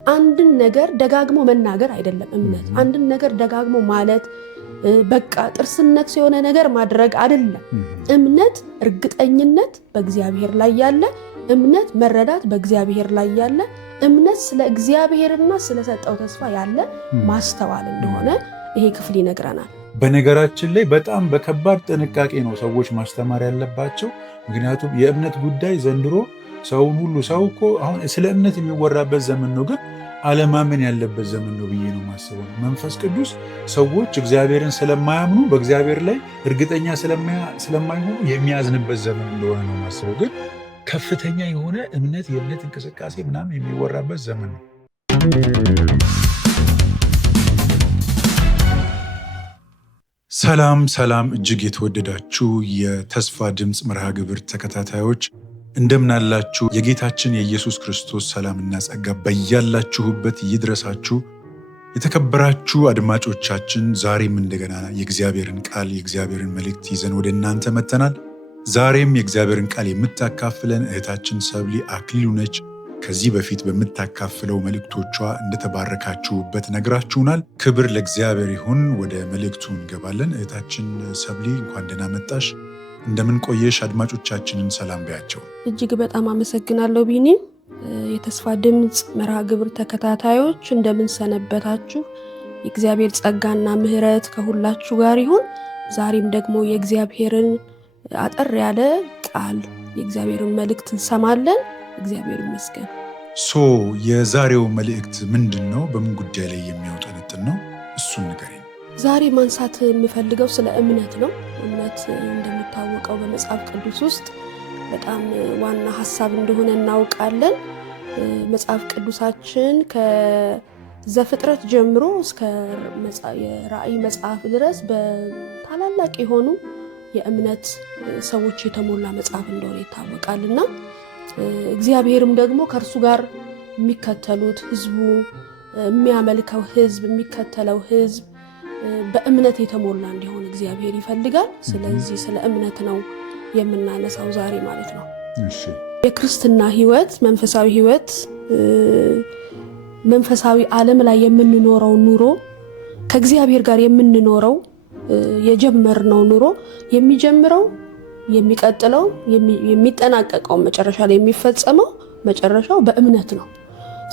አንድን ነገር ደጋግሞ መናገር አይደለም እምነት። አንድን ነገር ደጋግሞ ማለት በቃ ጥርስነት የሆነ ነገር ማድረግ አይደለም። እምነት እርግጠኝነት በእግዚአብሔር ላይ ያለ እምነት፣ መረዳት በእግዚአብሔር ላይ ያለ እምነት፣ ስለ እግዚአብሔርና ስለሰጠው ተስፋ ያለ ማስተዋል እንደሆነ ይሄ ክፍል ይነግረናል። በነገራችን ላይ በጣም በከባድ ጥንቃቄ ነው ሰዎች ማስተማር ያለባቸው። ምክንያቱም የእምነት ጉዳይ ዘንድሮ ሰውን ሁሉ ሰው እኮ አሁን ስለ እምነት የሚወራበት ዘመን ነው፣ ግን አለማመን ያለበት ዘመን ነው ብዬ ነው ማስበው። መንፈስ ቅዱስ ሰዎች እግዚአብሔርን ስለማያምኑ በእግዚአብሔር ላይ እርግጠኛ ስለማይሆኑ የሚያዝንበት ዘመን እንደሆነ ነው ማስበው። ግን ከፍተኛ የሆነ የእምነት እንቅስቃሴ ምናምን የሚወራበት ዘመን ነው። ሰላም ሰላም፣ እጅግ የተወደዳችሁ የተስፋ ድምፅ መርሃ ግብር ተከታታዮች እንደምናላችሁ። የጌታችን የኢየሱስ ክርስቶስ ሰላምና ጸጋ በያላችሁበት ይድረሳችሁ። የተከበራችሁ አድማጮቻችን፣ ዛሬም እንደገና የእግዚአብሔርን ቃል የእግዚአብሔርን መልእክት ይዘን ወደ እናንተ መጥተናል። ዛሬም የእግዚአብሔርን ቃል የምታካፍለን እህታችን ሰብሊ አክሊሉ ነች። ከዚህ በፊት በምታካፍለው መልእክቶቿ እንደተባረካችሁበት ነግራችሁናል። ክብር ለእግዚአብሔር ይሁን። ወደ መልእክቱ እንገባለን። እህታችን ሰብሊ እንኳን ደህና መጣሽ። እንደምን ቆየሽ? አድማጮቻችንን ሰላም ቢያቸው። እጅግ በጣም አመሰግናለሁ ቢኒ። የተስፋ ድምፅ መርሃ ግብር ተከታታዮች እንደምን ሰነበታችሁ? የእግዚአብሔር ጸጋና ምሕረት ከሁላችሁ ጋር ይሁን። ዛሬም ደግሞ የእግዚአብሔርን አጠር ያለ ቃል የእግዚአብሔርን መልእክት እንሰማለን። እግዚአብሔር ይመስገን። የዛሬው መልእክት ምንድን ነው? በምን ጉዳይ ላይ የሚያውጠነጥን ነው? እሱን ንገሪኝ። ዛሬ ማንሳት የምፈልገው ስለ እምነት ነው። እምነት እንደሚታወቀው በመጽሐፍ ቅዱስ ውስጥ በጣም ዋና ሐሳብ እንደሆነ እናውቃለን። መጽሐፍ ቅዱሳችን ከዘፍጥረት ጀምሮ እስከ የራእይ መጽሐፍ ድረስ በታላላቅ የሆኑ የእምነት ሰዎች የተሞላ መጽሐፍ እንደሆነ ይታወቃልና እግዚአብሔርም ደግሞ ከእርሱ ጋር የሚከተሉት ህዝቡ፣ የሚያመልከው ህዝብ፣ የሚከተለው ህዝብ በእምነት የተሞላ እንዲሆን እግዚአብሔር ይፈልጋል። ስለዚህ ስለ እምነት ነው የምናነሳው ዛሬ ማለት ነው። የክርስትና ህይወት፣ መንፈሳዊ ህይወት፣ መንፈሳዊ ዓለም ላይ የምንኖረው ኑሮ፣ ከእግዚአብሔር ጋር የምንኖረው የጀመርነው ኑሮ የሚጀምረው የሚቀጥለው የሚጠናቀቀው መጨረሻ ላይ የሚፈጸመው መጨረሻው በእምነት ነው።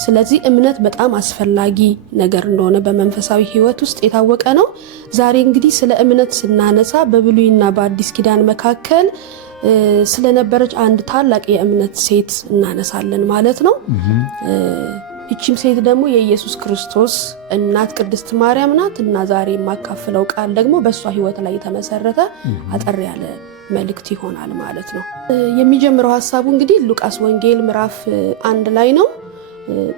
ስለዚህ እምነት በጣም አስፈላጊ ነገር እንደሆነ በመንፈሳዊ ህይወት ውስጥ የታወቀ ነው። ዛሬ እንግዲህ ስለ እምነት ስናነሳ በብሉይና በአዲስ ኪዳን መካከል ስለነበረች አንድ ታላቅ የእምነት ሴት እናነሳለን ማለት ነው። እቺም ሴት ደግሞ የኢየሱስ ክርስቶስ እናት ቅድስት ማርያም ናት እና ዛሬ የማካፍለው ቃል ደግሞ በእሷ ህይወት ላይ የተመሰረተ አጠር ያለ መልእክት ይሆናል ማለት ነው። የሚጀምረው ሐሳቡ እንግዲህ ሉቃስ ወንጌል ምዕራፍ 1 ላይ ነው።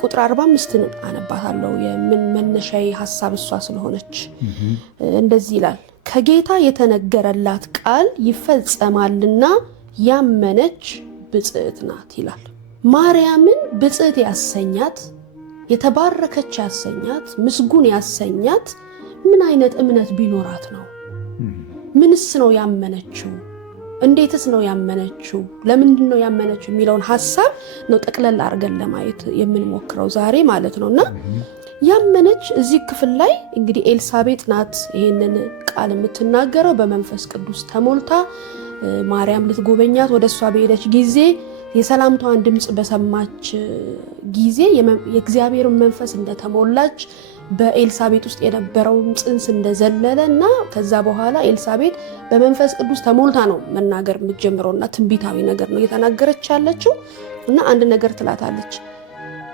ቁጥር 45 አነባታለሁ። የምን መነሻዬ ሐሳብ እሷ ስለሆነች እንደዚህ ይላል። ከጌታ የተነገረላት ቃል ይፈጸማልና ያመነች ብጽዕት ናት ይላል። ማርያምን ብጽዕት ያሰኛት፣ የተባረከች ያሰኛት፣ ምስጉን ያሰኛት ምን አይነት እምነት ቢኖራት ነው? ምንስ ነው ያመነችው? እንዴትስ ነው ያመነችው? ለምንድን ነው ያመነችው የሚለውን ሐሳብ ነው ጠቅለል አድርገን ለማየት የምንሞክረው ዛሬ ማለት ነውና ያመነች እዚህ ክፍል ላይ እንግዲህ ኤልሳቤጥ ናት ይሄንን ቃል የምትናገረው። በመንፈስ ቅዱስ ተሞልታ ማርያም ልትጎበኛት ወደሷ በሄደች ጊዜ የሰላምታዋን ድምጽ በሰማች ጊዜ የእግዚአብሔርን መንፈስ እንደተሞላች በኤልሳቤጥ ውስጥ የነበረውን ጽንስ እንደዘለለ እና ከዛ በኋላ ኤልሳቤጥ በመንፈስ ቅዱስ ተሞልታ ነው መናገር የምትጀምረውና ትንቢታዊ ነገር ነው እየተናገረች ያለችው እና አንድ ነገር ትላታለች።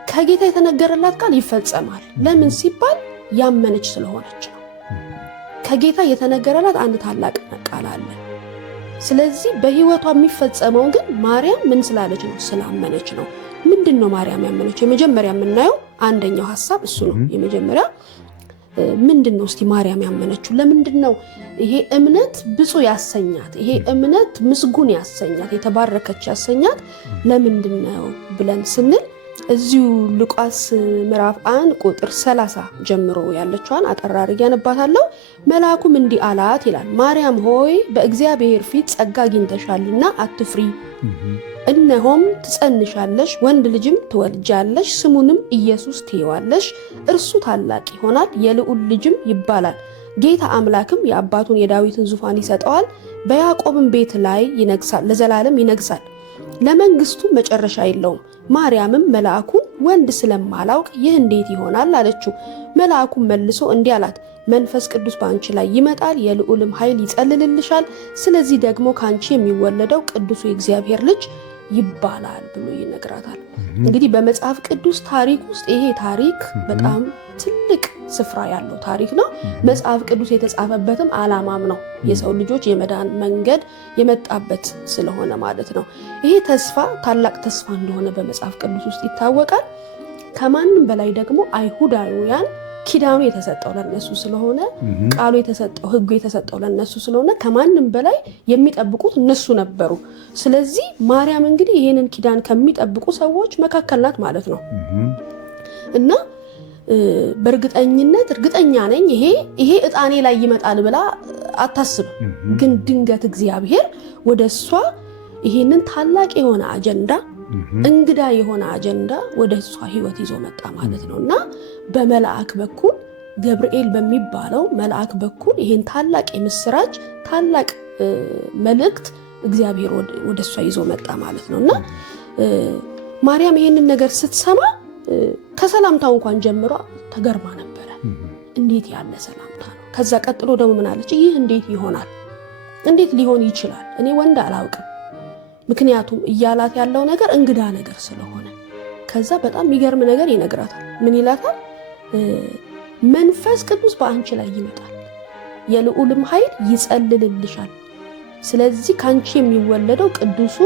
ከጌታ የተነገረላት ቃል ይፈጸማል። ለምን ሲባል ያመነች ስለሆነች ነው። ከጌታ የተነገረላት አንድ ታላቅ ቃል አለ። ስለዚህ በህይወቷ የሚፈጸመው ግን ማርያም ምን ስላለች ነው? ስላመነች ነው። ምንድነው ማርያም ያመነችው? የመጀመሪያ የምናየው አንደኛው ሐሳብ እሱ ነው። የመጀመሪያ ምንድነው እስቲ ማርያም ያመነችው? ለምንድነው ይሄ እምነት ብፁዕ ያሰኛት፣ ይሄ እምነት ምስጉን ያሰኛት፣ የተባረከች ያሰኛት ለምንድነው ብለን ስንል እዚሁ ሉቃስ ምዕራፍ 1 ቁጥር 30 ጀምሮ ያለችዋን አጠራርጌ ያነባታለሁ። መልአኩም እንዲህ አላት ይላል፣ ማርያም ሆይ በእግዚአብሔር ፊት ጸጋ አግኝተሻልና አትፍሪ። እነሆም ትጸንሻለሽ፣ ወንድ ልጅም ትወልጃለሽ፣ ስሙንም ኢየሱስ ትይዋለሽ። እርሱ ታላቅ ይሆናል፣ የልዑል ልጅም ይባላል። ጌታ አምላክም የአባቱን የዳዊትን ዙፋን ይሰጠዋል፣ በያዕቆብም ቤት ላይ ይነግሳል፣ ለዘላለም ይነግሳል፣ ለመንግስቱ መጨረሻ የለውም። ማርያምም መልአኩን ወንድ ስለማላውቅ ይህ እንዴት ይሆናል አለችው። መልአኩም መልሶ እንዲህ አላት፣ መንፈስ ቅዱስ በአንቺ ላይ ይመጣል፣ የልዑልም ኃይል ይጸልልልሻል። ስለዚህ ደግሞ ከአንቺ የሚወለደው ቅዱሱ የእግዚአብሔር ልጅ ይባላል ብሎ ይነግራታል። እንግዲህ በመጽሐፍ ቅዱስ ታሪክ ውስጥ ይሄ ታሪክ በጣም ትልቅ ስፍራ ያለው ታሪክ ነው። መጽሐፍ ቅዱስ የተጻፈበትም ዓላማም ነው የሰው ልጆች የመዳን መንገድ የመጣበት ስለሆነ ማለት ነው። ይሄ ተስፋ ታላቅ ተስፋ እንደሆነ በመጽሐፍ ቅዱስ ውስጥ ይታወቃል። ከማንም በላይ ደግሞ አይሁዳውያን ኪዳኑ የተሰጠው ለነሱ ስለሆነ፣ ቃሉ የተሰጠው ሕጉ የተሰጠው ለነሱ ስለሆነ ከማንም በላይ የሚጠብቁት እነሱ ነበሩ። ስለዚህ ማርያም እንግዲህ ይሄንን ኪዳን ከሚጠብቁ ሰዎች መካከል ናት ማለት ነው እና በእርግጠኝነት እርግጠኛ ነኝ ይሄ እጣኔ ላይ ይመጣል ብላ አታስብም። ግን ድንገት እግዚአብሔር ወደሷ ይሄንን ታላቅ የሆነ አጀንዳ እንግዳ የሆነ አጀንዳ ወደሷ ህይወት ይዞ መጣ ማለት ነው እና በመልአክ በኩል ገብርኤል በሚባለው መልአክ በኩል ይሄን ታላቅ የምስራች ታላቅ መልእክት እግዚአብሔር ወደሷ ይዞ መጣ ማለት ነውና ማርያም ይሄንን ነገር ስትሰማ ከሰላምታው እንኳን ጀምሮ ተገርማ ነበር። እንዴት ያለ ሰላምታ ነው! ከዛ ቀጥሎ ደግሞ ምን አለች? ይህ እንዴት ይሆናል? እንዴት ሊሆን ይችላል? እኔ ወንድ አላውቅም። ምክንያቱም እያላት ያለው ነገር እንግዳ ነገር ስለሆነ። ከዛ በጣም የሚገርም ነገር ይነግራታል። ምን ይላታል? መንፈስ ቅዱስ በአንቺ ላይ ይመጣል፣ የልዑልም ኃይል ይጸልልልሻል። ስለዚህ ካንቺ የሚወለደው ቅዱሱ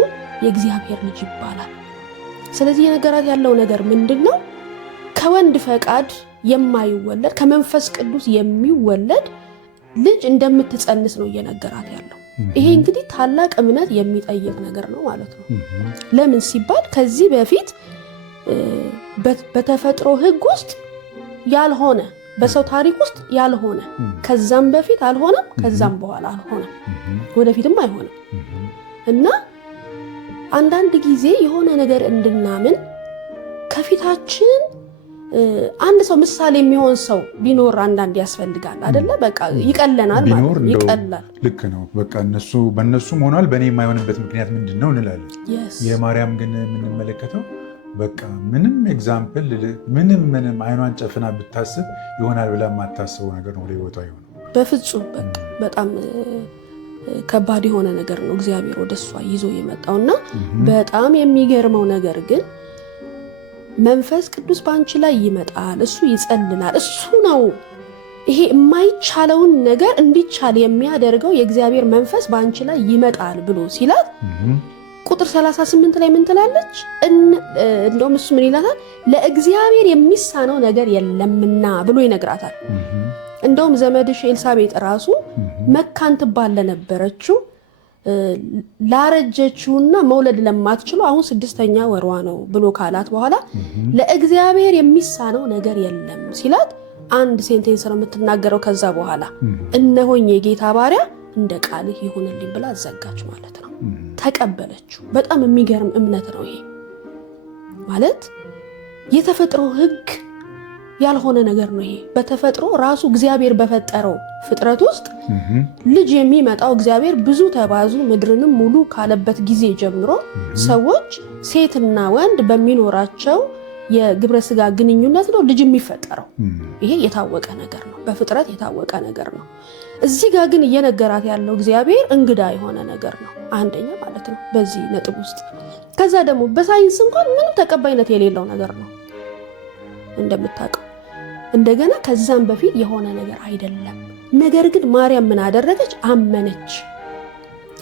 የእግዚአብሔር ልጅ ይባላል። ስለዚህ የነገራት ያለው ነገር ምንድነው? ከወንድ ፈቃድ የማይወለድ ከመንፈስ ቅዱስ የሚወለድ ልጅ እንደምትጸንስ ነው እየነገራት ያለው። ይሄ እንግዲህ ታላቅ እምነት የሚጠይቅ ነገር ነው ማለት ነው። ለምን ሲባል ከዚህ በፊት በተፈጥሮ ሕግ ውስጥ ያልሆነ በሰው ታሪክ ውስጥ ያልሆነ ከዛም በፊት አልሆነም፣ ከዛም በኋላ አልሆነም፣ ወደፊትም አይሆንም እና አንዳንድ ጊዜ የሆነ ነገር እንድናምን ከፊታችን አንድ ሰው ምሳሌ የሚሆን ሰው ቢኖር አንዳንድ ያስፈልጋል አይደለ? በቃ ይቀለናል ማለት ነው። ይቀላል። ልክ ነው። በቃ በእነሱም ሆኗል፣ በእኔ የማይሆንበት ምክንያት ምንድን ነው እንላለን። የማርያም ግን የምንመለከተው በቃ ምንም ኤግዛምፕል ምንም አይኗን ጨፍና ብታስብ ይሆናል ብላ የማታስበው ነገር ነው ወደ ህይወቷ ይሆናል። በፍጹም በጣም ከባድ የሆነ ነገር ነው እግዚአብሔር ወደሷ ይዞ የመጣውና በጣም የሚገርመው ነገር ግን መንፈስ ቅዱስ ባንቺ ላይ ይመጣል፣ እሱ ይጸልላል፣ እሱ ነው ይሄ የማይቻለውን ነገር እንዲቻል የሚያደርገው የእግዚአብሔር መንፈስ ባንቺ ላይ ይመጣል ብሎ ሲላት ቁጥር 38 ላይ ምን ትላለች? እንደውም እሱ ምን ይላታል? ለእግዚአብሔር የሚሳነው ነገር የለምና ብሎ ይነግራታል። እንደውም ዘመድሽ ኤልሳቤጥ ራሱ መካን ትባል ለነበረችው ላረጀችውና መውለድ ለማትችለው አሁን 6ኛ ወርዋ ነው ብሎ ካላት በኋላ ለእግዚአብሔር የሚሳነው ነገር የለም ሲላት አንድ ሴንቴንስ ነው የምትናገረው። ከዛ በኋላ እነሆኝ የጌታ ባሪያ እንደ ቃልህ ይሁንልኝ ብላ አዘጋች ማለት ነው። ተቀበለችው። በጣም የሚገርም እምነት ነው ይሄ ማለት። የተፈጥሮ ሕግ ያልሆነ ነገር ነው ይሄ። በተፈጥሮ ራሱ እግዚአብሔር በፈጠረው ፍጥረት ውስጥ ልጅ የሚመጣው እግዚአብሔር ብዙ ተባዙ ምድርንም ሙሉ ካለበት ጊዜ ጀምሮ ሰዎች ሴትና ወንድ በሚኖራቸው የግብረ ስጋ ግንኙነት ነው ልጅ የሚፈጠረው። ይሄ የታወቀ ነገር ነው፣ በፍጥረት የታወቀ ነገር ነው። እዚህ ጋር ግን እየነገራት ያለው እግዚአብሔር እንግዳ የሆነ ነገር ነው። አንደኛ ማለት ነው በዚህ ነጥብ ውስጥ። ከዛ ደግሞ በሳይንስ እንኳን ምንም ተቀባይነት የሌለው ነገር ነው እንደምታውቀው። እንደገና ከዛም በፊት የሆነ ነገር አይደለም። ነገር ግን ማርያም ምን አደረገች? አመነች።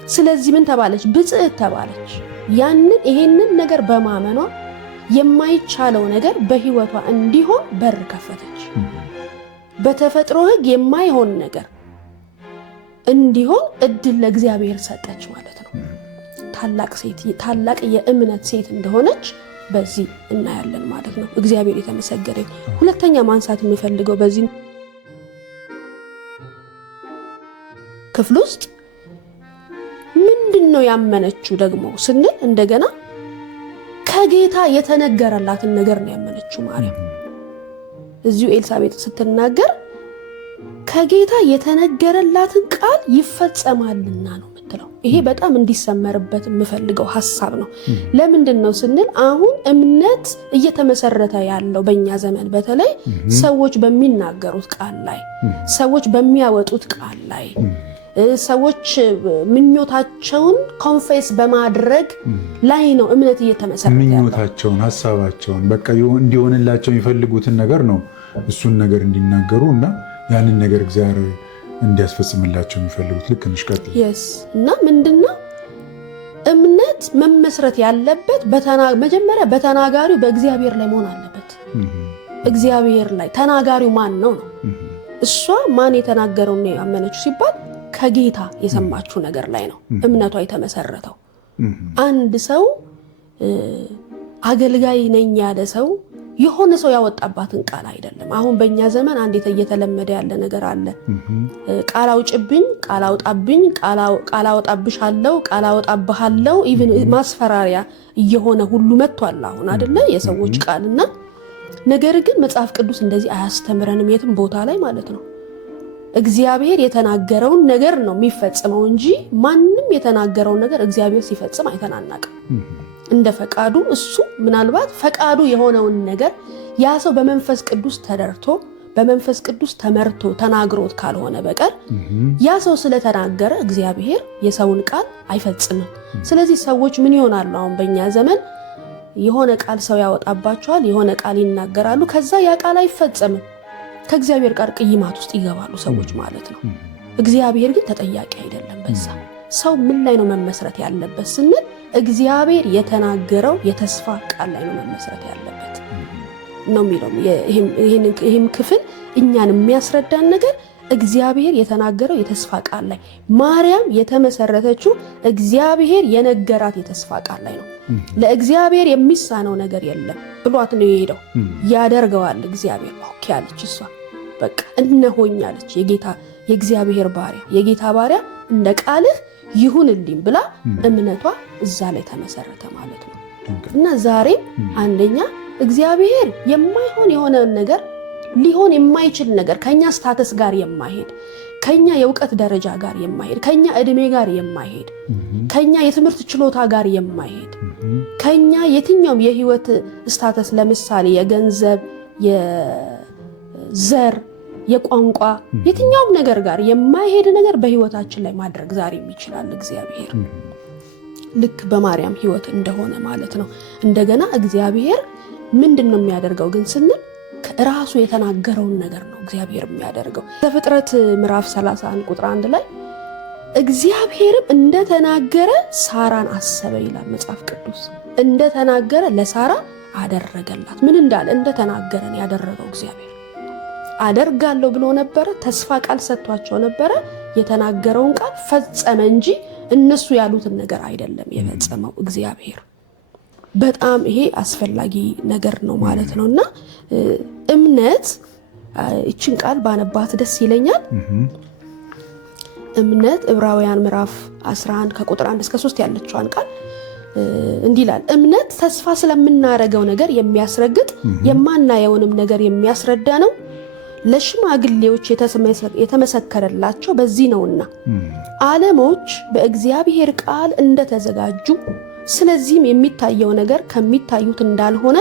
ስለዚህ ምን ተባለች? ብጽዕት ተባለች። ይሄንን ነገር በማመኗ የማይቻለው ነገር በህይወቷ እንዲሆን በር ከፈተች። በተፈጥሮ ሕግ የማይሆን ነገር እንዲሆን እድል ለእግዚአብሔር ሰጠች ማለት ነው። ታላቅ ሴት፣ ታላቅ የእምነት ሴት እንደሆነች በዚህ እናያለን ማለት ነው። እግዚአብሔር የተመሰገነ። ሁለተኛ ማንሳት የሚፈልገው በዚህ ክፍል ውስጥ ምንድነው ያመነችው ደግሞ ስንል እንደገና ከጌታ የተነገረላትን ነገር ነው ያመነችው ማርያም። እዚሁ ኤልሳቤጥ ስትናገር ከጌታ የተነገረላትን ቃል ይፈጸማልና ነው የምትለው። ይሄ በጣም እንዲሰመርበት የምፈልገው ሐሳብ ነው። ለምንድነው ስንል አሁን እምነት እየተመሰረተ ያለው በእኛ ዘመን በተለይ ሰዎች በሚናገሩት ቃል ላይ፣ ሰዎች በሚያወጡት ቃል ላይ፣ ሰዎች ምኞታቸውን ኮንፌስ በማድረግ ላይ ነው እምነት እየተመሰረተ ያለው። ምኞታቸውን፣ ሐሳባቸውን በቃ እንዲሆንላቸው የሚፈልጉትን ነገር ነው እሱን ነገር እንዲናገሩ እና ያንን ነገር እግዚአብሔር እንዲያስፈጽምላቸው የሚፈልጉት። ልክ ነሽ፣ ቀጥይ። እና ምንድነው እምነት መመስረት ያለበት መጀመሪያ በተናጋሪው በእግዚአብሔር ላይ መሆን አለበት። እግዚአብሔር ላይ ተናጋሪው ማን ነው? እሷ ማን የተናገረው ነው ያመነችው ሲባል ከጌታ የሰማችው ነገር ላይ ነው እምነቷ የተመሰረተው። አንድ ሰው አገልጋይ ነኝ ያለ ሰው የሆነ ሰው ያወጣባትን ቃል አይደለም። አሁን በእኛ ዘመን አንድ እየተለመደ ያለ ነገር አለ። ቃል አውጭብኝ፣ ቃል አውጣብኝ፣ ቃል አወጣብሻለሁ፣ ቃል አወጣብሃለሁ፣ ኢቭን ማስፈራሪያ እየሆነ ሁሉ መጥቷል አሁን አይደለ የሰዎች ቃልና። ነገር ግን መጽሐፍ ቅዱስ እንደዚህ አያስተምረንም የትም ቦታ ላይ ማለት ነው። እግዚአብሔር የተናገረውን ነገር ነው የሚፈጽመው እንጂ ማንም የተናገረውን ነገር እግዚአብሔር ሲፈጽም አይተናናቅም። እንደ ፈቃዱ እሱ ምናልባት ፈቃዱ የሆነውን ነገር ያ ሰው በመንፈስ ቅዱስ ተደርቶ በመንፈስ ቅዱስ ተመርቶ ተናግሮት ካልሆነ በቀር ያ ሰው ስለተናገረ እግዚአብሔር የሰውን ቃል አይፈጽምም። ስለዚህ ሰዎች ምን ይሆናሉ? አሁን በእኛ ዘመን የሆነ ቃል ሰው ያወጣባቸዋል፣ የሆነ ቃል ይናገራሉ፣ ከዛ ያ ቃል አይፈጽምም። ከእግዚአብሔር ጋር ቅይማት ውስጥ ይገባሉ ሰዎች ማለት ነው። እግዚአብሔር ግን ተጠያቂ አይደለም በዛ። ሰው ምን ላይ ነው መመስረት ያለበት ስንል እግዚአብሔር የተናገረው የተስፋ ቃል ላይ ነው መመስረት ያለበት ነው የሚለው። ይህም ክፍል እኛን የሚያስረዳን ነገር እግዚአብሔር የተናገረው የተስፋ ቃል ላይ፣ ማርያም የተመሰረተችው እግዚአብሔር የነገራት የተስፋ ቃል ላይ ነው። ለእግዚአብሔር የሚሳነው ነገር የለም ብሏት ነው የሄደው። ያደርገዋል እግዚአብሔር። ኦኬ አለች እሷ። በቃ እነሆኝ አለች። የእግዚአብሔር ባሪያ፣ የጌታ ባሪያ እንደ ቃልህ ይሁንልኝ ብላ እምነቷ እዛ ላይ ተመሰረተ ማለት ነው። እና ዛሬም አንደኛ እግዚአብሔር የማይሆን የሆነ ነገር ሊሆን የማይችል ነገር ከኛ ስታተስ ጋር የማይሄድ ከኛ የእውቀት ደረጃ ጋር የማይሄድ ከኛ እድሜ ጋር የማይሄድ ከኛ የትምህርት ችሎታ ጋር የማይሄድ ከኛ የትኛውም የህይወት ስታተስ ለምሳሌ የገንዘብ፣ የዘር፣ የቋንቋ የትኛውም ነገር ጋር የማይሄድ ነገር በህይወታችን ላይ ማድረግ ዛሬም ይችላል እግዚአብሔር። ልክ በማርያም ህይወት እንደሆነ ማለት ነው። እንደገና እግዚአብሔር ምንድነው የሚያደርገው ግን ስንል ራሱ የተናገረውን ነገር ነው እግዚአብሔር የሚያደርገው። ዘፍጥረት ምዕራፍ 31 ቁጥር 1 ላይ እግዚአብሔርም እንደተናገረ ሳራን አሰበ ይላል መጽሐፍ ቅዱስ። እንደተናገረ ለሳራ አደረገላት። ምን እንዳለ እንደተናገረ ነው ያደረገው እግዚአብሔር። አደርጋለሁ ብሎ ነበረ፣ ተስፋ ቃል ሰጥቷቸው ነበረ። የተናገረውን ቃል ፈጸመ እንጂ እነሱ ያሉትን ነገር አይደለም የፈጸመው እግዚአብሔር። በጣም ይሄ አስፈላጊ ነገር ነው ማለት ነውና እምነት እቺን ቃል ባነባት ደስ ይለኛል። እምነት ዕብራውያን ምዕራፍ 11 ከቁጥር 1 እስከ 3 ያለችዋን ቃል እንዲህ ይላል። እምነት ተስፋ ስለምናረገው ነገር የሚያስረግጥ የማናየውንም ነገር የሚያስረዳ ነው። ለሽማግሌዎች የተመሰከረላቸው በዚህ ነውና ዓለሞች በእግዚአብሔር ቃል እንደተዘጋጁ ስለዚህም የሚታየው ነገር ከሚታዩት እንዳልሆነ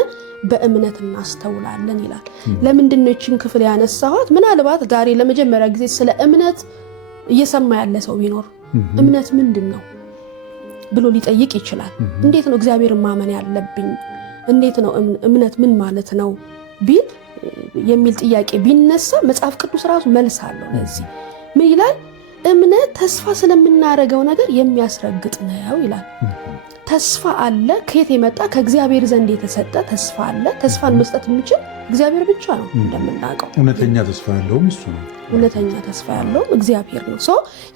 በእምነት እናስተውላለን ይላል። ለምንድነው እቺን ክፍል ያነሳኋት? ምናልባት ዛሬ ለመጀመሪያ ጊዜ ስለ እምነት እየሰማ ያለ ሰው ቢኖር እምነት ምንድነው ብሎ ሊጠይቅ ይችላል። እንዴት ነው እግዚአብሔርን ማመን ያለብኝ? እንዴት ነው እምነት ምን ማለት ነው ቢል የሚል ጥያቄ ቢነሳ መጽሐፍ ቅዱስ ራሱ መልስ አለው ለዚህ። ምን ይላል? እምነት ተስፋ ስለምናረገው ነገር የሚያስረግጥ ነው ይላል። ተስፋ አለ። ከየት የመጣ? ከእግዚአብሔር ዘንድ የተሰጠ ተስፋ አለ። ተስፋን መስጠት የሚችል እግዚአብሔር ብቻ ነው እንደምናውቀው። እውነተኛ ተስፋ ያለውም እሱ ነው። እውነተኛ ተስፋ ያለውም እግዚአብሔር ነው።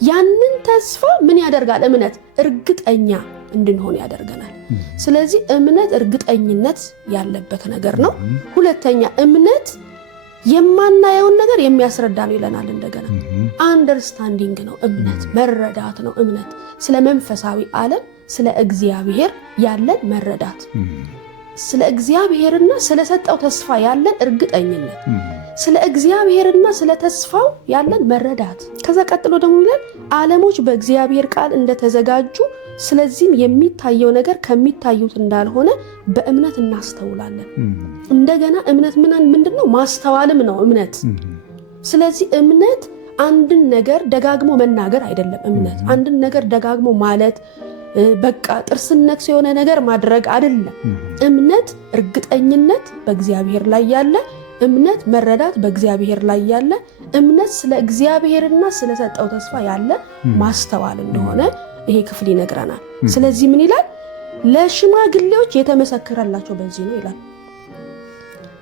ያንን ተስፋ ምን ያደርጋል? እምነት እርግጠኛ እንድንሆን ያደርገናል። ስለዚህ እምነት እርግጠኝነት ያለበት ነገር ነው። ሁለተኛ እምነት የማናየውን ነገር የሚያስረዳ ነው ይለናል። እንደገና አንደርስታንዲንግ ነው እምነት፣ መረዳት ነው እምነት። ስለ መንፈሳዊ ዓለም ስለ እግዚአብሔር ያለን መረዳት፣ ስለ እግዚአብሔርና ስለ ሰጠው ተስፋ ያለን እርግጠኝነት፣ ስለ እግዚአብሔርና ስለ ተስፋው ያለን መረዳት። ከዛ ቀጥሎ ደግሞ ይላል ዓለሞች በእግዚአብሔር ቃል እንደተዘጋጁ ስለዚህም የሚታየው ነገር ከሚታዩት እንዳልሆነ በእምነት እናስተውላለን። እንደገና እምነት ምንድነው? ማስተዋልም ነው እምነት። ስለዚህ እምነት አንድን ነገር ደጋግሞ መናገር አይደለም። እምነት አንድን ነገር ደጋግሞ ማለት በቃ ጥርስነት የሆነ ነገር ማድረግ አይደለም። እምነት እርግጠኝነት በእግዚአብሔር ላይ ያለ እምነት፣ መረዳት በእግዚአብሔር ላይ ያለ እምነት፣ ስለ እግዚአብሔርና ስለ ሰጠው ተስፋ ያለ ማስተዋል እንደሆነ ይሄ ክፍል ይነግረናል። ስለዚህ ምን ይላል? ለሽማግሌዎች የተመሰከረላቸው በዚህ ነው ይላል።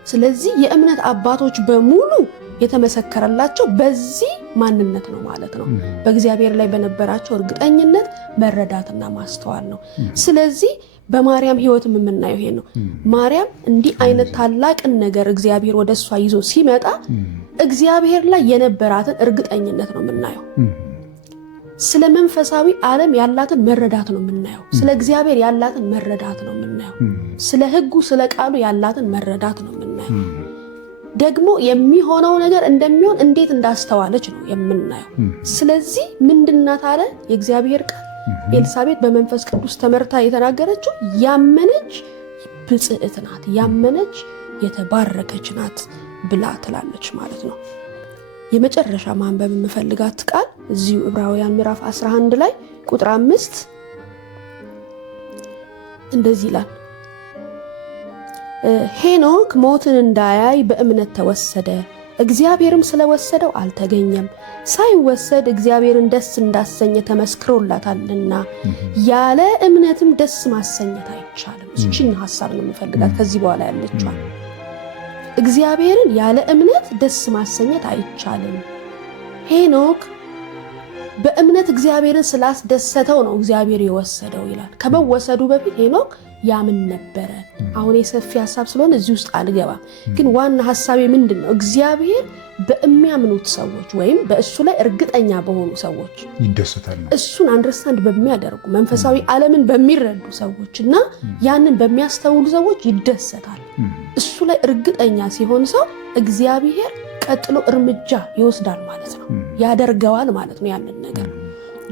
ስለዚህ የእምነት አባቶች በሙሉ የተመሰከረላቸው በዚህ ማንነት ነው ማለት ነው። በእግዚአብሔር ላይ በነበራቸው እርግጠኝነት፣ መረዳትና ማስተዋል ነው። ስለዚህ በማርያም ሕይወትም የምናየው ይሄ ነው። ማርያም እንዲህ አይነት ታላቅን ነገር እግዚአብሔር ወደሷ ይዞ ሲመጣ እግዚአብሔር ላይ የነበራትን እርግጠኝነት ነው የምናየው። ስለ መንፈሳዊ ዓለም ያላትን መረዳት ነው የምናየው። ስለ እግዚአብሔር ያላትን መረዳት ነው የምናየው። ስለ ሕጉ ስለ ቃሉ ያላትን መረዳት ነው የምናየው። ደግሞ የሚሆነው ነገር እንደሚሆን እንዴት እንዳስተዋለች ነው የምናየው። ስለዚህ ምንድናት አለ የእግዚአብሔር ቃል? ኤልሳቤጥ በመንፈስ ቅዱስ ተመርታ የተናገረችው ያመነች ብጽዕት ናት፣ ያመነች የተባረከች ናት ብላ ትላለች ማለት ነው። የመጨረሻ ማንበብ የምፈልጋት ቃል እዚሁ ዕብራውያን ምዕራፍ 11 ላይ ቁጥር 5 እንደዚህ ይላል። ሄኖክ ሞትን እንዳያይ በእምነት ተወሰደ፣ እግዚአብሔርም ስለወሰደው አልተገኘም፣ ሳይወሰድ እግዚአብሔርን ደስ እንዳሰኘ ተመስክሮላታልና ያለ እምነትም ደስ ማሰኘት አይቻልም። እቺን ሐሳብ ነው የምፈልጋት ከዚህ በኋላ ያለችዋል። እግዚአብሔርን ያለ እምነት ደስ ማሰኘት አይቻልም። ሄኖክ በእምነት እግዚአብሔርን ስላስደሰተው ነው እግዚአብሔር የወሰደው ይላል። ከመወሰዱ በፊት ሄኖክ ያምን ነበረ። አሁን የሰፊ ሐሳብ ስለሆነ እዚህ ውስጥ አልገባም። ግን ዋና ሐሳቤ ምንድነው? እግዚአብሔር በእሚያምኑት ሰዎች ወይም በእሱ ላይ እርግጠኛ በሆኑ ሰዎች ይደሰታል። እሱን አንደርስታንድ በሚያደርጉ መንፈሳዊ ዓለምን በሚረዱ ሰዎች እና ያንን በሚያስተውሉ ሰዎች ይደሰታል። እሱ ላይ እርግጠኛ ሲሆን ሰው እግዚአብሔር ቀጥሎ እርምጃ ይወስዳል ማለት ነው፣ ያደርገዋል ማለት ነው ያንን ነገር።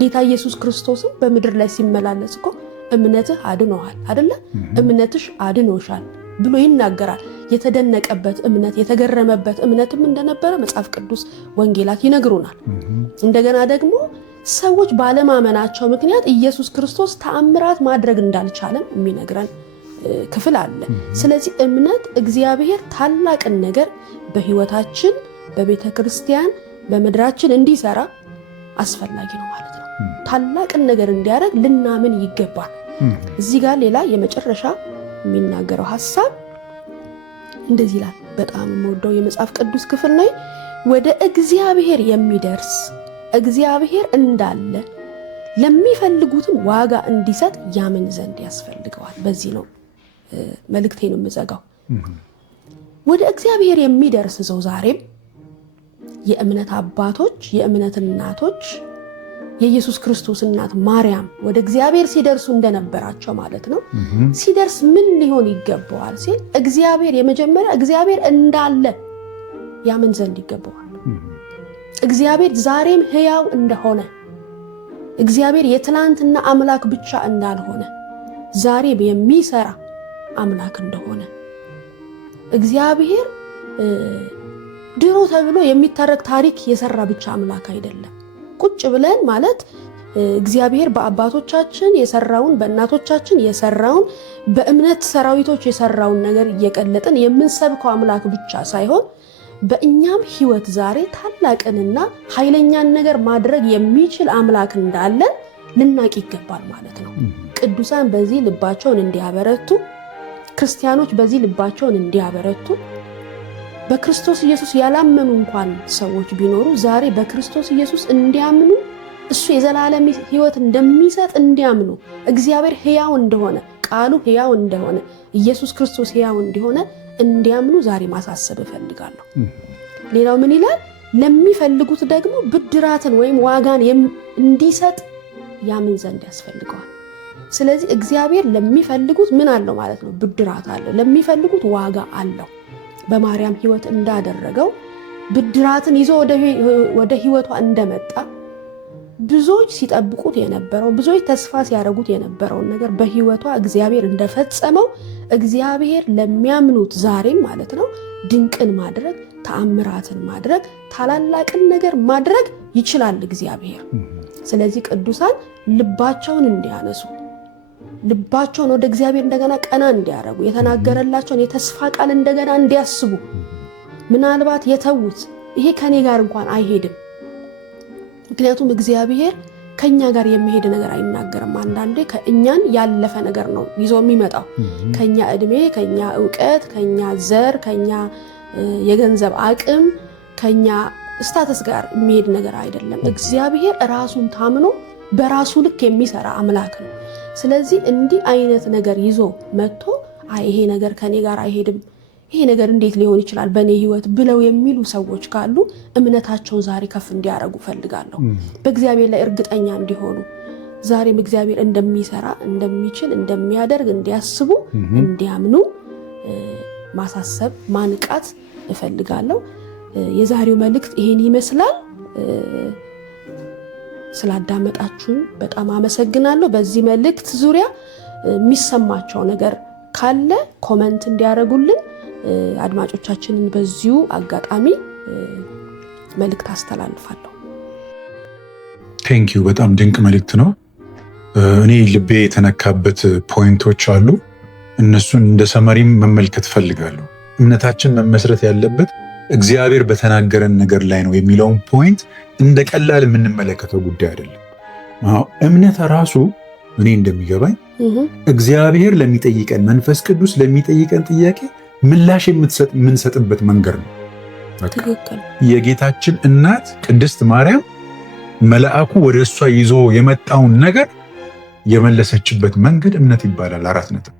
ጌታ ኢየሱስ ክርስቶስም በምድር ላይ ሲመላለስ እኮ እምነትህ አድኖሃል አይደለ? እምነትሽ አድኖሻል ብሎ ይናገራል። የተደነቀበት እምነት፣ የተገረመበት እምነትም እንደነበረ መጽሐፍ ቅዱስ ወንጌላት ይነግሩናል። እንደገና ደግሞ ሰዎች ባለማመናቸው ምክንያት ኢየሱስ ክርስቶስ ተአምራት ማድረግ እንዳልቻለም የሚነግረን ክፍል አለ። ስለዚህ እምነት እግዚአብሔር ታላቅን ነገር በሕይወታችን፣ በቤተ ክርስቲያን፣ በምድራችን እንዲሰራ አስፈላጊ ነው ማለት ነው። ታላቅን ነገር እንዲያደርግ ልናምን ይገባል። እዚህ ጋር ሌላ የመጨረሻ የሚናገረው ሐሳብ እንደዚህ ይላል። በጣም የምወደው የመጽሐፍ ቅዱስ ክፍል ነው። ወደ እግዚአብሔር የሚደርስ እግዚአብሔር እንዳለ ለሚፈልጉትም ዋጋ እንዲሰጥ ያምን ዘንድ ያስፈልገዋል። በዚህ ነው መልእክቴን የምዘጋው። ወደ እግዚአብሔር የሚደርስ ሰው ዛሬም የእምነት አባቶች፣ የእምነት እናቶች፣ የኢየሱስ ክርስቶስ እናት ማርያም ወደ እግዚአብሔር ሲደርሱ እንደነበራቸው ማለት ነው። ሲደርስ ምን ሊሆን ይገባዋል ሲል እግዚአብሔር የመጀመሪያ እግዚአብሔር እንዳለ ያምን ዘንድ ይገባዋል። እግዚአብሔር ዛሬም ሕያው እንደሆነ፣ እግዚአብሔር የትላንትና አምላክ ብቻ እንዳልሆነ፣ ዛሬም የሚሰራ አምላክ እንደሆነ፣ እግዚአብሔር ድሮ ተብሎ የሚተረክ ታሪክ የሰራ ብቻ አምላክ አይደለም። ቁጭ ብለን ማለት እግዚአብሔር በአባቶቻችን የሰራውን በእናቶቻችን የሰራውን በእምነት ሰራዊቶች የሰራውን ነገር እየቀለጥን የምንሰብከው አምላክ ብቻ ሳይሆን በእኛም ሕይወት ዛሬ ታላቅንና ኃይለኛን ነገር ማድረግ የሚችል አምላክ እንዳለን ልናቅ ይገባል ማለት ነው። ቅዱሳን በዚህ ልባቸውን እንዲያበረቱ፣ ክርስቲያኖች በዚህ ልባቸውን እንዲያበረቱ፣ በክርስቶስ ኢየሱስ ያላመኑ እንኳን ሰዎች ቢኖሩ ዛሬ በክርስቶስ ኢየሱስ እንዲያምኑ እሱ የዘላለም ሕይወት እንደሚሰጥ እንዲያምኑ እግዚአብሔር ሕያው እንደሆነ ቃሉ ሕያው እንደሆነ ኢየሱስ ክርስቶስ ሕያው እንደሆነ እንዲያምኑ ዛሬ ማሳሰብ እፈልጋለሁ። ሌላው ምን ይላል? ለሚፈልጉት ደግሞ ብድራትን ወይም ዋጋን እንዲሰጥ ያምን ዘንድ ያስፈልገዋል። ስለዚህ እግዚአብሔር ለሚፈልጉት ምን አለው ማለት ነው? ብድራት አለው። ለሚፈልጉት ዋጋ አለው። በማርያም ሕይወት እንዳደረገው ብድራትን ይዞ ወደ ሕይወቷ እንደመጣ ብዙዎች ሲጠብቁት የነበረው ብዙዎች ተስፋ ሲያደርጉት የነበረውን ነገር በሕይወቷ እግዚአብሔር እንደፈጸመው እግዚአብሔር ለሚያምኑት ዛሬም ማለት ነው ድንቅን ማድረግ፣ ተአምራትን ማድረግ፣ ታላላቅን ነገር ማድረግ ይችላል እግዚአብሔር። ስለዚህ ቅዱሳን ልባቸውን እንዲያነሱ ልባቸውን ወደ እግዚአብሔር እንደገና ቀና እንዲያደርጉ የተናገረላቸውን የተስፋ ቃል እንደገና እንዲያስቡ ምናልባት የተዉት ይሄ ከኔ ጋር እንኳን አይሄድም። ምክንያቱም እግዚአብሔር ከኛ ጋር የሚሄድ ነገር አይናገርም። አንዳንዴ ከእኛን ያለፈ ነገር ነው ይዞ የሚመጣው። ከኛ እድሜ፣ ከኛ ዕውቀት፣ ከኛ ዘር፣ ከኛ የገንዘብ አቅም፣ ከኛ ስታተስ ጋር የሚሄድ ነገር አይደለም። እግዚአብሔር ራሱን ታምኖ በራሱ ልክ የሚሰራ አምላክ ነው። ስለዚህ እንዲህ አይነት ነገር ይዞ መጥቶ ይሄ ነገር ከኔ ጋር አይሄድም፣ ይሄ ነገር እንዴት ሊሆን ይችላል በእኔ ሕይወት ብለው የሚሉ ሰዎች ካሉ እምነታቸውን ዛሬ ከፍ እንዲያደርጉ ፈልጋለሁ። በእግዚአብሔር ላይ እርግጠኛ እንዲሆኑ ዛሬም እግዚአብሔር እንደሚሰራ፣ እንደሚችል፣ እንደሚያደርግ እንዲያስቡ፣ እንዲያምኑ ማሳሰብ፣ ማንቃት እፈልጋለሁ። የዛሬው መልእክት ይሄን ይመስላል። ስላዳመጣችሁን በጣም አመሰግናለሁ። በዚህ መልእክት ዙሪያ የሚሰማቸው ነገር ካለ ኮመንት እንዲያደርጉልን አድማጮቻችንን በዚሁ አጋጣሚ መልእክት አስተላልፋለሁ። ቴንኪዩ። በጣም ድንቅ መልእክት ነው። እኔ ልቤ የተነካበት ፖይንቶች አሉ። እነሱን እንደ ሰመሪም መመልከት ፈልጋለሁ። እምነታችን መመስረት ያለበት እግዚአብሔር በተናገረን ነገር ላይ ነው የሚለውን ፖይንት እንደ ቀላል የምንመለከተው ጉዳይ አይደለም። እምነት ራሱ እኔ እንደሚገባኝ እግዚአብሔር ለሚጠይቀን መንፈስ ቅዱስ ለሚጠይቀን ጥያቄ ምላሽ የምንሰጥበት መንገድ ነው። የጌታችን እናት ቅድስት ማርያም መልአኩ ወደ እሷ ይዞ የመጣውን ነገር የመለሰችበት መንገድ እምነት ይባላል። 4 ነጥብ።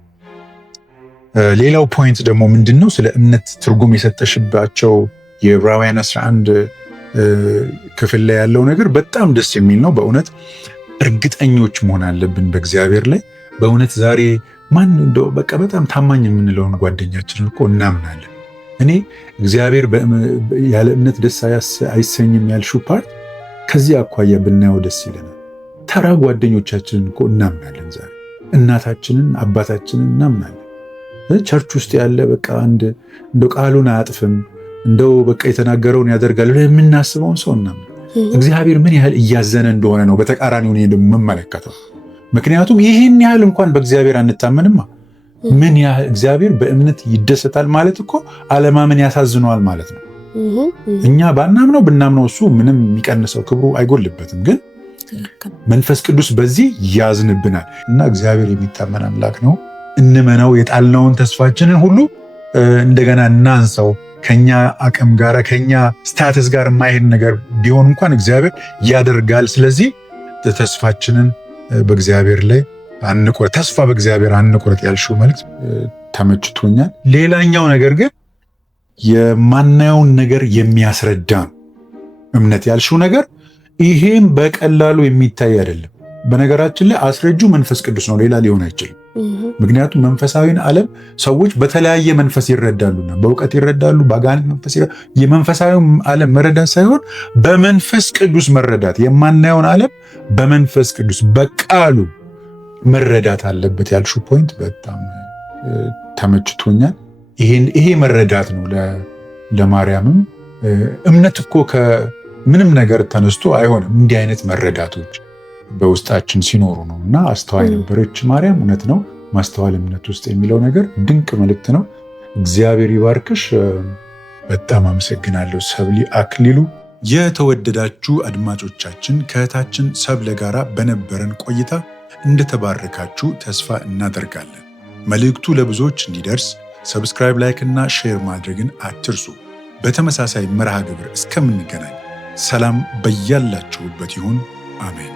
ሌላው ፖይንት ደግሞ ምንድነው? ስለ እምነት ትርጉም የሰጠሽባቸው የዕብራውያን 11 ክፍል ላይ ያለው ነገር በጣም ደስ የሚል ነው። በእውነት እርግጠኞች መሆን አለብን በእግዚአብሔር ላይ። በእውነት ዛሬ ማን እንደው በቃ በጣም ታማኝ የምንለውን ጓደኛችንን እኮ እናምናለን። እኔ እግዚአብሔር ያለ እምነት ደስ አይሰኝም ያልሽው ፓርት ከዚህ አኳያ ብናየው ደስ ይለናል። ተራ ጓደኞቻችንን እኮ እናምናለን። ዛሬ እናታችንን አባታችንን እናምናለን። ቸርች ውስጥ ያለ በቃ እንደው ቃሉን አያጥፍም እንደው በቃ የተናገረውን ያደርጋል የምናስበውን ሰው እናምናለን። እግዚአብሔር ምን ያህል እያዘነ እንደሆነ ነው በተቃራኒው እኔ የምመለከተው። ምክንያቱም ይህን ያህል እንኳን በእግዚአብሔር አንታመንማ። ምን ያህል እግዚአብሔር በእምነት ይደሰታል ማለት እኮ አለማመን ያሳዝነዋል ማለት ነው። እኛ ባናምነው ብናምነው እሱ ምንም የሚቀንሰው ክብሩ አይጎልበትም። ግን መንፈስ ቅዱስ በዚህ ያዝንብናል እና እግዚአብሔር የሚታመን አምላክ ነው። እንመነው። የጣልነውን ተስፋችንን ሁሉ እንደገና እናንሳው። ከኛ አቅም ጋር ከኛ ስታተስ ጋር የማይሄድ ነገር ቢሆን እንኳን እግዚአብሔር ያደርጋል። ስለዚህ ተስፋችንን በእግዚአብሔር ላይ አንቆርጥ፣ ተስፋ በእግዚአብሔር አንቆርጥ ያልሽው መልእክት ተመችቶኛል። ሌላኛው ነገር ግን የማናየውን ነገር የሚያስረዳ እምነት ያልሽው ነገር ይሄም በቀላሉ የሚታይ አይደለም። በነገራችን ላይ አስረጁ መንፈስ ቅዱስ ነው፣ ሌላ ሊሆን አይችልም። ምክንያቱም መንፈሳዊን ዓለም ሰዎች በተለያየ መንፈስ ይረዳሉና በእውቀት ይረዳሉ፣ በአጋንንት መንፈስ የመንፈሳዊ ዓለም መረዳት ሳይሆን በመንፈስ ቅዱስ መረዳት፣ የማናየውን ዓለም በመንፈስ ቅዱስ በቃሉ መረዳት አለበት ያልሽው ፖይንት በጣም ተመችቶኛል። ይሄ መረዳት ነው ለማርያምም እምነት እኮ ከምንም ነገር ተነስቶ አይሆንም። እንዲህ አይነት መረዳቶች በውስጣችን ሲኖሩ ነው እና አስተዋይ ነበረች ማርያም። እውነት ነው፣ ማስተዋል እምነት ውስጥ የሚለው ነገር ድንቅ መልእክት ነው። እግዚአብሔር ይባርክሽ። በጣም አመሰግናለሁ ሰብሊ አክሊሉ። የተወደዳችሁ አድማጮቻችን ከእህታችን ሰብለ ጋራ በነበረን ቆይታ እንደተባረካችሁ ተስፋ እናደርጋለን። መልእክቱ ለብዙዎች እንዲደርስ ሰብስክራይብ፣ ላይክ እና ሼር ማድረግን አትርሱ። በተመሳሳይ መርሃ ግብር እስከምንገናኝ ሰላም በያላችሁበት ይሁን። አሜን።